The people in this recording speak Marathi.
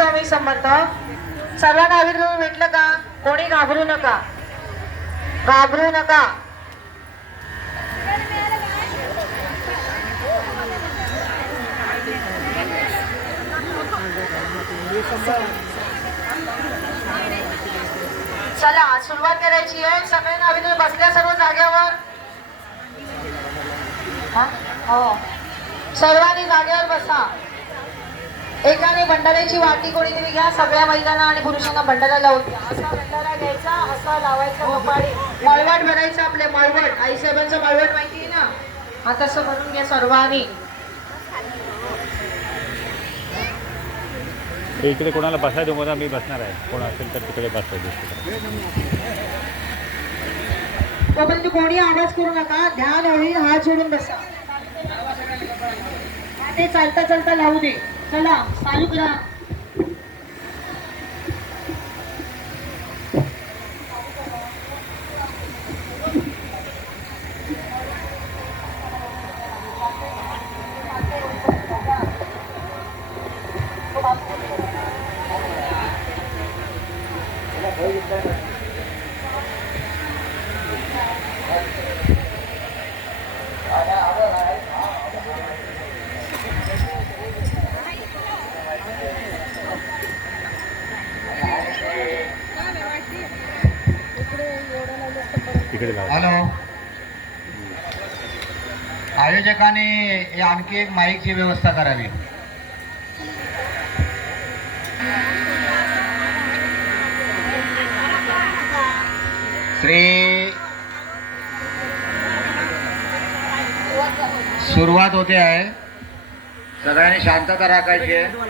स्वामी समर्थ. सर्वांना अभिनंदन भेटलं का? कोणी घाबरू नका, घाबरू नका. चला सुरुवात करायची आहे. सगळ्यांना अभिनंदन. बसल्या सर्व जागेवर. हो, सर्वांनी जागेवर बसा. एकाने भंडाऱ्याची वाटी कोणीतरी घ्या. सगळ्या महिलांना आणि पुरुषांना भंडारा लावून द्या. असा भंडारा घ्यायचा, असा लावायचा कपाळी. मळवट भरायचं. आपले मळवट, आईसाहेबांचं मळवट माहिती आहे ना, हा तसं भरून घ्या सर्वांनी. इकडे कोणाला बसायला देऊ मला, मी बसणार आहे. कोण असेल तर तिकडे बसायला. तोपर्यंत कोणी आवाज करू नका. ध्यान होईल, हात जोडून बसा. ते चालता चालता लावू दे. चला चालू करा. हॅलो, आयोजकांनी आणखी एक माईकची व्यवस्था करावी. श्री सुरुवात होते आहे. सगळ्यांनी शांतता राखायची आहे.